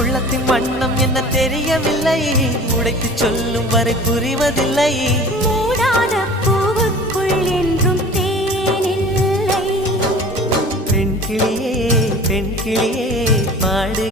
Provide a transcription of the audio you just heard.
உள்ளத்தின் வண்ணம் என்ன தெரியவில்லை, உடைத்து சொல்லும் வரை புரிவதில்லை. மூடாத பூவுக்குள் என்றும் தேனில்லை. பெண் கிளியே பாடு.